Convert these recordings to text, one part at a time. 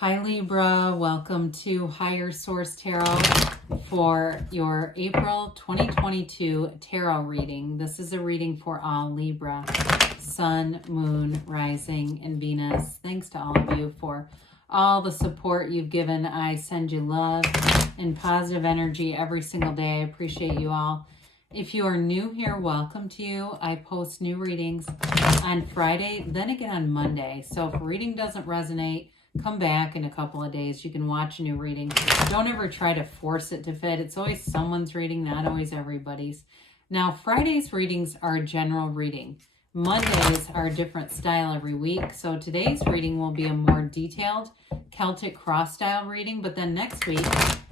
Hi Libra, welcome to Higher Source Tarot for your April 2022 tarot reading. This is a reading for all Libra, Sun, Moon, Rising, and Venus. Thanks to all of you for all the support you've given. I send you love and positive energy every single day. I appreciate you all. If you are new here, welcome to you. I post new readings on Friday, then again on Monday. So if a reading doesn't resonate, come back in a couple of days. You can watch a new reading. Don't ever try to force it to fit. It's always someone's reading, not always everybody's. Now, Friday's readings are a general reading. Mondays are a different style every week. So today's reading will be a more detailed Celtic cross style reading, but then next week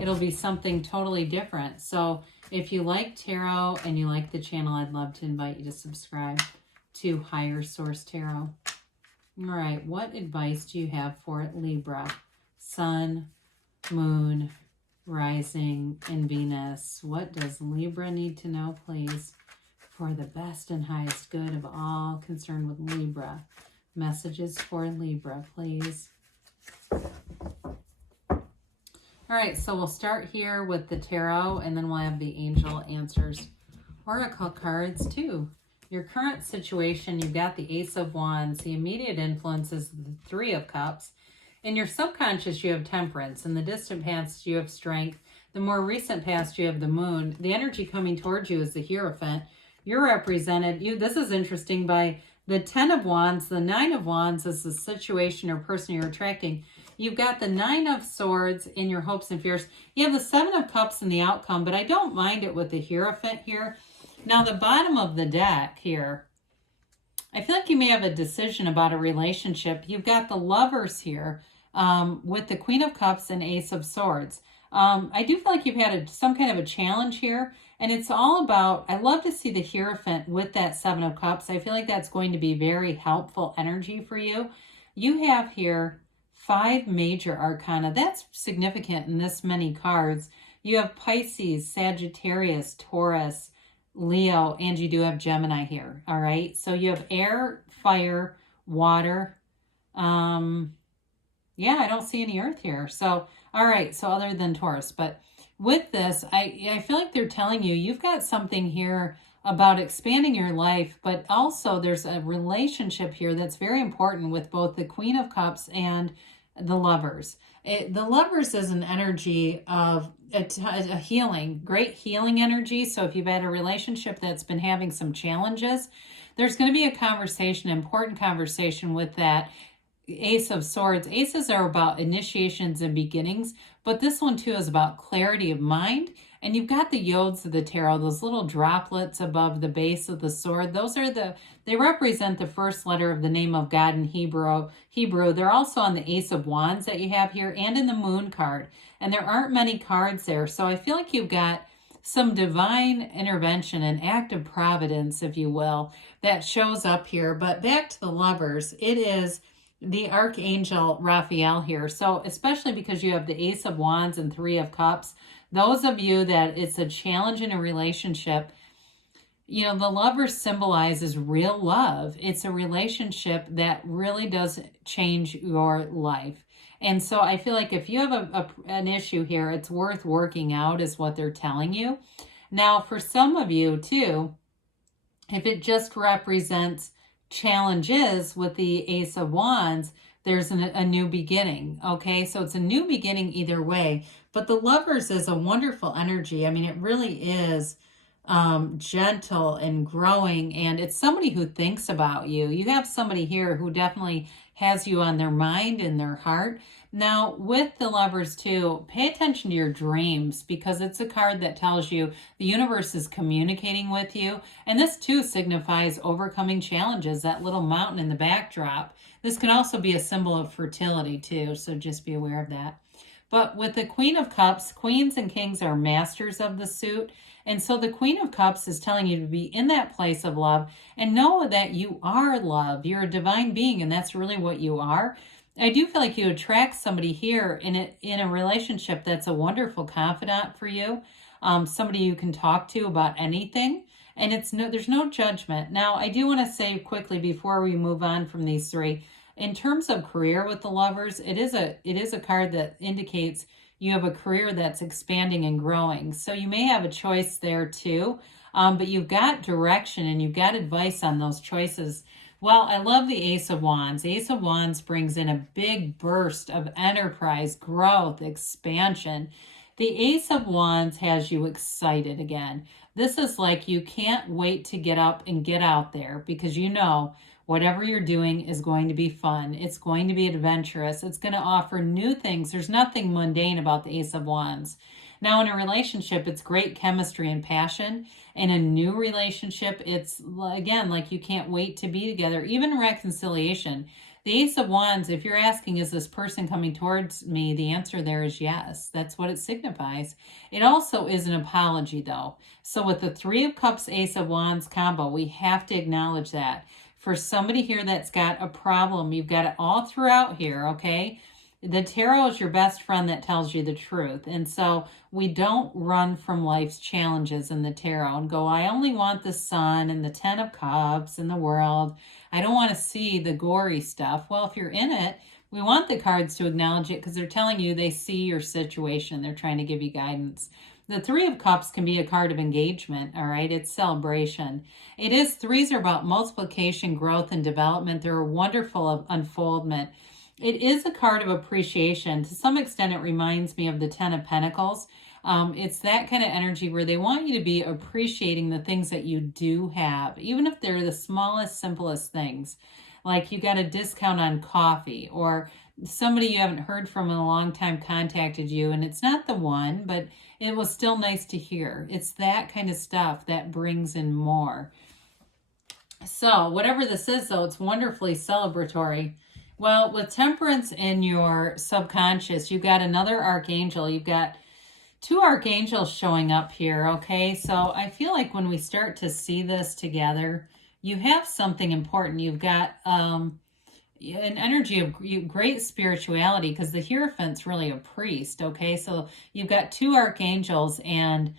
it'll be something totally different. So if you like tarot and you like the channel, I'd love to invite you to subscribe to Higher Source Tarot. All right, what advice do you have for Libra, Sun, Moon, Rising, and Venus? What does Libra need to know, please, for the best and highest good of all concerned with Libra? Messages for Libra, please. All right, so we'll start here with the tarot, and then we'll have the angel answers oracle cards too. Your current situation, you've got the Ace of Wands. The immediate influence is the Three of Cups. In your subconscious, you have Temperance. In the distant past, you have Strength. The more recent past, you have the Moon. The energy coming towards you is the Hierophant. You're represented, this is interesting, by the Ten of Wands. The Nine of Wands is the situation or person you're attracting. You've got the Nine of Swords in your hopes and fears. You have the Seven of Cups in the outcome, but I don't mind it with the Hierophant here. Now, the bottom of the deck here, I feel like you may have a decision about a relationship. You've got the Lovers here with the Queen of Cups and Ace of Swords. I do feel like you've had some kind of a challenge here, and it's all about, I love to see the Hierophant with that Seven of Cups. I feel like that's going to be very helpful energy for you. You have here 5 major arcana. That's significant in this many cards. You have Pisces, Sagittarius, Taurus, Leo, and you do have Gemini here. All right, so you have air, fire, water. Yeah, I don't see any earth here. So all right, so other than Taurus, but with this, I feel like they're telling you you've got something here about expanding your life, but also there's a relationship here that's very important with both the Queen of Cups and the Lovers. The Lovers is an energy of a healing, great healing energy. So if you've had a relationship that's been having some challenges, there's going to be a conversation, important conversation with that Ace of Swords. Aces are about initiations and beginnings, but this one too is about clarity of mind. And you've got the Yods of the tarot, those little droplets above the base of the sword. Those are they represent the first letter of the name of God in Hebrew. They're also on the Ace of Wands that you have here and in the Moon card. And there aren't many cards there. So I feel like you've got some divine intervention, an act of providence, if you will, that shows up here. But back to the Lovers, it is the Archangel Raphael here. So especially because you have the Ace of Wands and Three of Cups, those of you that it's a challenge in a relationship, the Lover symbolizes real love. It's a relationship that really does change your life. And so I feel like if you have an issue here, it's worth working out is what they're telling you. Now, for some of you too, if it just represents challenges with the Ace of Wands, there's a new beginning. Okay, so it's a new beginning either way. But the Lovers is a wonderful energy. I mean, it really is gentle and growing, and it's somebody who thinks about you. You have somebody here who definitely has you on their mind and their heart. Now, with the Lovers too, pay attention to your dreams, because it's a card that tells you the universe is communicating with you. And this too signifies overcoming challenges, that little mountain in the backdrop. This can also be a symbol of fertility too, so just be aware of that. But with the Queen of Cups, queens and kings are masters of the suit. And so the Queen of Cups is telling you to be in that place of love and know that you are love. You're a divine being, and that's really what you are. I do feel like you attract somebody here in a relationship that's a wonderful confidant for you, somebody you can talk to about anything. And there's no judgment. Now, I do want to say quickly before we move on from these three, In terms of career with the Lovers, it is a card that indicates you have a career that's expanding and growing. So you may have a choice there too, but you've got direction and you've got advice on those choices. Well, I love the Ace of Wands. Ace of Wands brings in a big burst of enterprise, growth, expansion. The Ace of Wands has you excited again. This is like you can't wait to get up and get out there because you know whatever you're doing is going to be fun. It's going to be adventurous. It's going to offer new things. There's nothing mundane about the Ace of Wands. Now, in a relationship, it's great chemistry and passion. In a new relationship, it's, again, like you can't wait to be together. Even reconciliation. The Ace of Wands, if you're asking, is this person coming towards me? The answer there is yes. That's what it signifies. It also is an apology, though. So with the Three of Cups, Ace of Wands combo, we have to acknowledge that. For somebody here that's got a problem, you've got it all throughout here, okay? The tarot is your best friend that tells you the truth. And so we don't run from life's challenges in the tarot and go, I only want the Sun and the Ten of Cups and the World. I don't want to see the gory stuff. Well, if you're in it, we want the cards to acknowledge it because they're telling you they see your situation. They're trying to give you guidance. The Three of Cups can be a card of engagement, all right? It's celebration. Threes are about multiplication, growth, and development. They're a wonderful unfoldment. It is a card of appreciation. To some extent, it reminds me of the Ten of Pentacles. It's that kind of energy where they want you to be appreciating the things that you do have, even if they're the smallest, simplest things. Like you got a discount on coffee, or somebody you haven't heard from in a long time contacted you, and it's not the one, but it was still nice to hear. It's that kind of stuff that brings in more. So whatever this is, though, it's wonderfully celebratory. Well, with Temperance in your subconscious, you've got another archangel. You've got two archangels showing up here, okay? So I feel like when we start to see this together, you have something important. You've got an energy of great spirituality because the Hierophant's really a priest, okay? So you've got two archangels and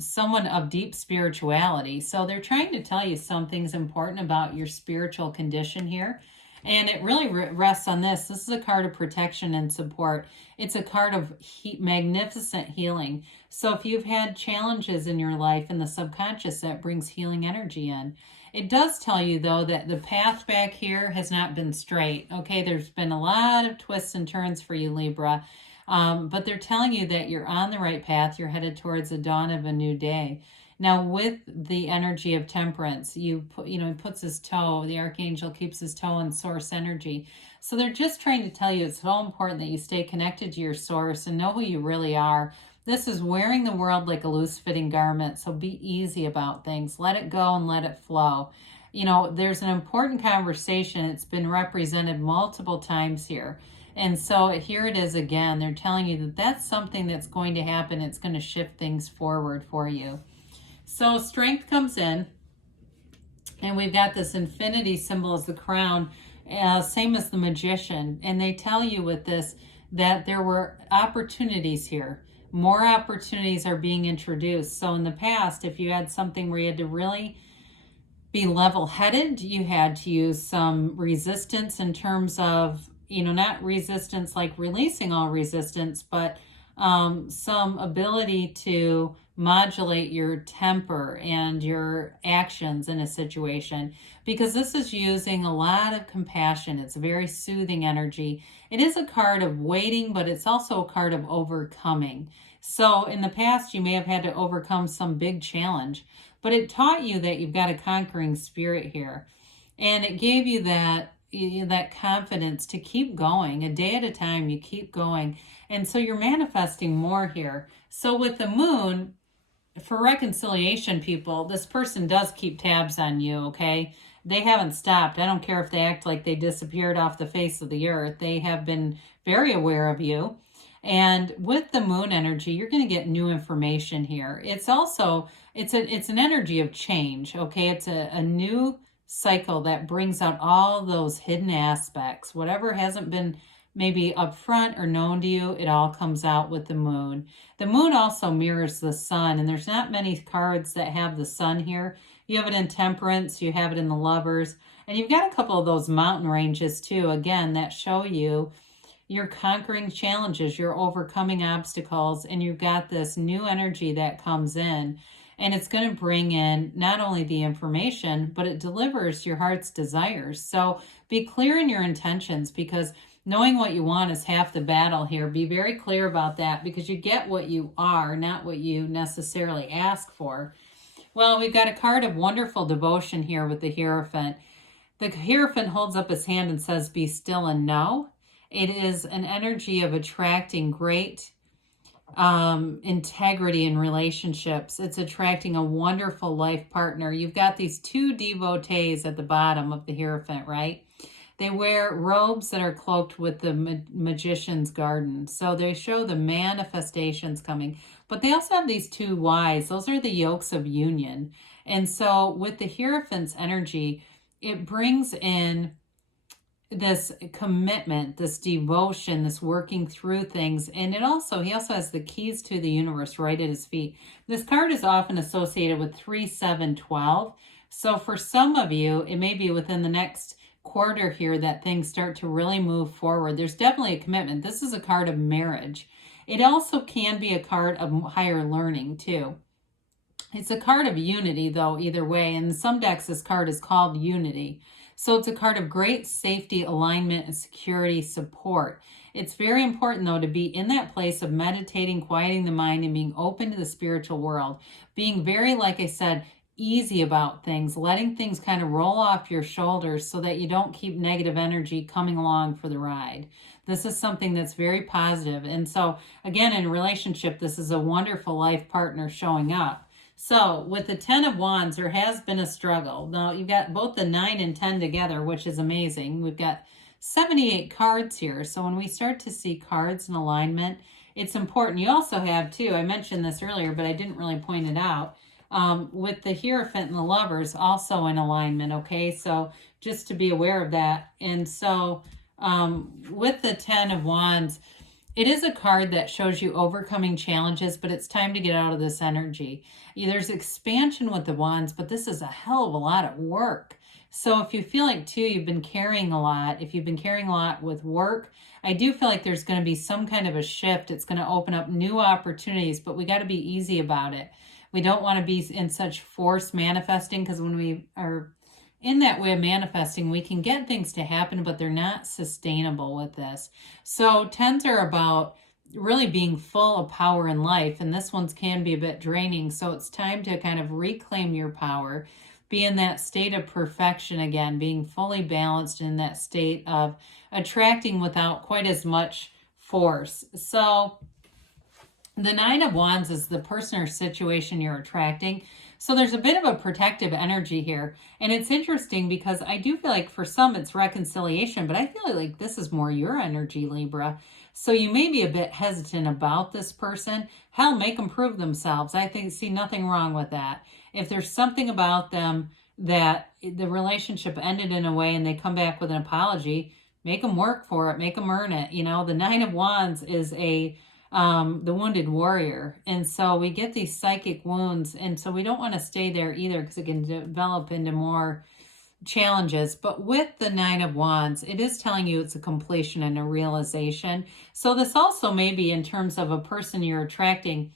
someone of deep spirituality. So they're trying to tell you something's important about your spiritual condition here. And it really rests on this. This is a card of protection and support. It's a card of magnificent healing. So if you've had challenges in your life in the subconscious, that brings healing energy in. It does tell you, though, that the path back here has not been straight. Okay, there's been a lot of twists and turns for you, Libra. But they're telling you that you're on the right path. You're headed towards the dawn of a new day. Now, with the energy of Temperance, he puts his toe, the archangel keeps his toe in source energy. So they're just trying to tell you it's so important that you stay connected to your source and know who you really are. This is wearing the world like a loose-fitting garment, so be easy about things. Let it go and let it flow. You know, there's an important conversation. It's been represented multiple times here. And so here it is again. They're telling you that that's something that's going to happen. It's going to shift things forward for you. So strength comes in, and we've got this infinity symbol as the crown, same as the Magician. And they tell you with this that there were opportunities here. More opportunities are being introduced. So in the past, if you had something where you had to really be level-headed, you had to use some resistance in terms of, not resistance like releasing all resistance, but some ability to modulate your temper and your actions in a situation, because this is using a lot of compassion. It's a very soothing energy. It is a card of waiting, but it's also a card of overcoming. So in the past, you may have had to overcome some big challenge, but it taught you that you've got a conquering spirit here. And it gave you that confidence to keep going. A day at a time, you keep going. And so you're manifesting more here. So with the moon, for reconciliation, people, this person does keep tabs on you, okay? They haven't stopped. I don't care if they act like they disappeared off the face of the earth. They have been very aware of you. And with the moon energy, you're going to get new information here. It's also, it's an energy of change, okay? It's a new cycle that brings out all those hidden aspects. Whatever hasn't been maybe upfront or known to you, it all comes out with the moon. The moon also mirrors the sun, and there's not many cards that have the sun here. You have it in Temperance, you have it in the Lovers. And you've got a couple of those mountain ranges too, again, that show you you're conquering challenges, you're overcoming obstacles, and you've got this new energy that comes in. And it's going to bring in not only the information, but it delivers your heart's desires. So be clear in your intentions, because knowing what you want is half the battle here. Be very clear about that, because you get what you are, not what you necessarily ask for. Well, we've got a card of wonderful devotion here with the Hierophant. The Hierophant holds up his hand and says, be still and know. It is an energy of attracting great integrity in relationships. It's attracting a wonderful life partner. You've got these two devotees at the bottom of the Hierophant, right? They wear robes that are cloaked with the magician's garden. So they show the manifestations coming. But they also have these two Ys. Those are the yokes of union. And so with the Hierophant's energy, it brings in this commitment, this devotion, this working through things. And he also has the keys to the universe right at his feet. This card is often associated with 3, 7, 12. So for some of you, it may be within the next quarter here that things start to really move forward. There's definitely a commitment. This is a card of marriage. It also can be a card of higher learning too. It's a card of unity though, either way. In some decks, this card is called Unity. So it's a card of great safety, alignment, and security support. It's very important, though, to be in that place of meditating, quieting the mind, and being open to the spiritual world. Being very, like I said, easy about things, letting things kind of roll off your shoulders so that you don't keep negative energy coming along for the ride. This is something that's very positive. And so, again, in a relationship, this is a wonderful life partner showing up. So with the 10 of Wands, there has been a struggle. Now you've got both the 9 and 10 together, which is amazing. We've got 78 cards here. So when we start to see cards in alignment, it's important. You also have too, I mentioned this earlier, but I didn't really point it out, with the Hierophant and the Lovers also in alignment, okay? So just to be aware of that. And so with the 10 of Wands, it is a card that shows you overcoming challenges, but it's time to get out of this energy. There's expansion with the Wands, but this is a hell of a lot of work. So if you feel like, too, you've been carrying a lot, if you've been carrying a lot with work, I do feel like there's going to be some kind of a shift. It's going to open up new opportunities, but we got to be easy about it. We don't want to be in such force manifesting, because when we are in that way of manifesting, we can get things to happen, but they're not sustainable with this. So 10s are about really being full of power in life, and this one's can be a bit draining. So it's time to kind of reclaim your power, be in that state of perfection again, being fully balanced in that state of attracting without quite as much force. So the 9 of Wands is the person or situation you're attracting. So there's a bit of a protective energy here. And it's interesting because I do feel like for some it's reconciliation, but I feel like this is more your energy, Libra. So you may be a bit hesitant about this person. Hell, make them prove themselves. I see nothing wrong with that. If there's something about them that the relationship ended in a way and they come back with an apology, make them work for it, make them earn it. You know, the 9 of Wands is the wounded warrior. And so we get these psychic wounds. And so we don't want to stay there either, because it can develop into more challenges. But with the 9 of Wands, it is telling you it's a completion and a realization. So this also may be in terms of a person you're attracting,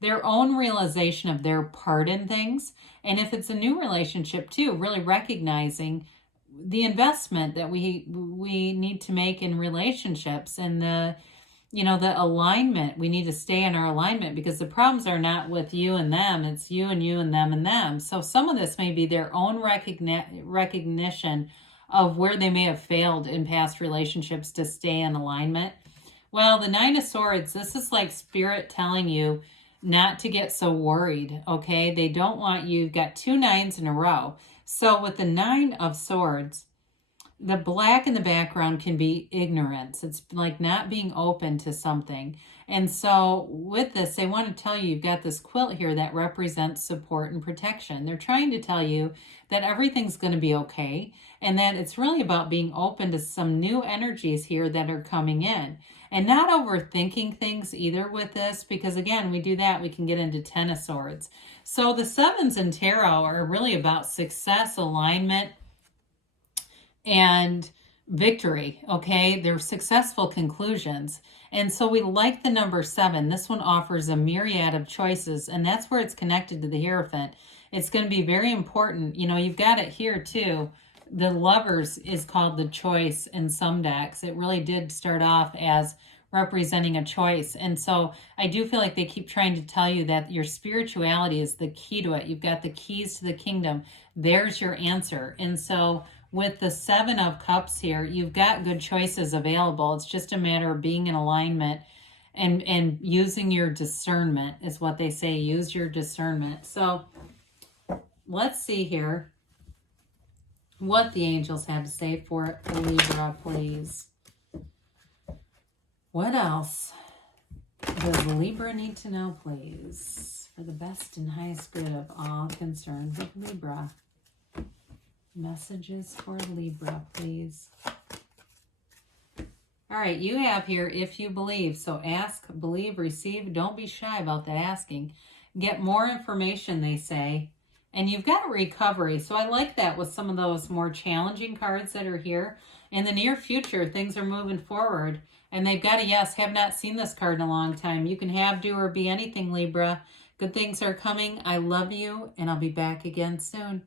their own realization of their part in things. And if it's a new relationship too, really recognizing the investment that we need to make in relationships, and the alignment. We need to stay in our alignment, because the problems are not with you and them. It's you and them and them. So some of this may be their own recognition of where they may have failed in past relationships to stay in alignment. Well, the 9 of Swords, this is like Spirit telling you not to get so worried, okay? They don't want you. You've got 2 9s in a row. So with the 9 of Swords, the black in the background can be ignorance. It's like not being open to something. And so with this, they want to tell you you've got this quilt here that represents support and protection. They're trying to tell you that everything's going to be okay, and that it's really about being open to some new energies here that are coming in. And not overthinking things either with this, because again, we do that, we can get into 10 of Swords. So the 7s in tarot are really about success, alignment, and victory, okay? They're successful conclusions. And so we like the number 7. This one offers a myriad of choices, and that's where it's connected to the Hierophant. It's going to be very important. You know, you've got it here too. The Lovers is called the choice in some decks. It really did start off as representing a choice. And so I do feel like they keep trying to tell you that your spirituality is the key to it. You've got the keys to the kingdom. There's your answer. And so with the 7 of Cups here, you've got good choices available. It's just a matter of being in alignment and using your discernment is what they say. Use your discernment. So let's see here what the angels have to say for Libra, please. What else does Libra need to know, please, for the best and highest good of all concerned with Libra? Messages for Libra, please. All right, you have here, if you believe. So ask, believe, receive. Don't be shy about that asking. Get more information, they say. And you've got recovery. So I like that with some of those more challenging cards that are here. In the near future, things are moving forward. And they've got a yes. Have not seen this card in a long time. You can have, do, or be anything, Libra. Good things are coming. I love you, and I'll be back again soon.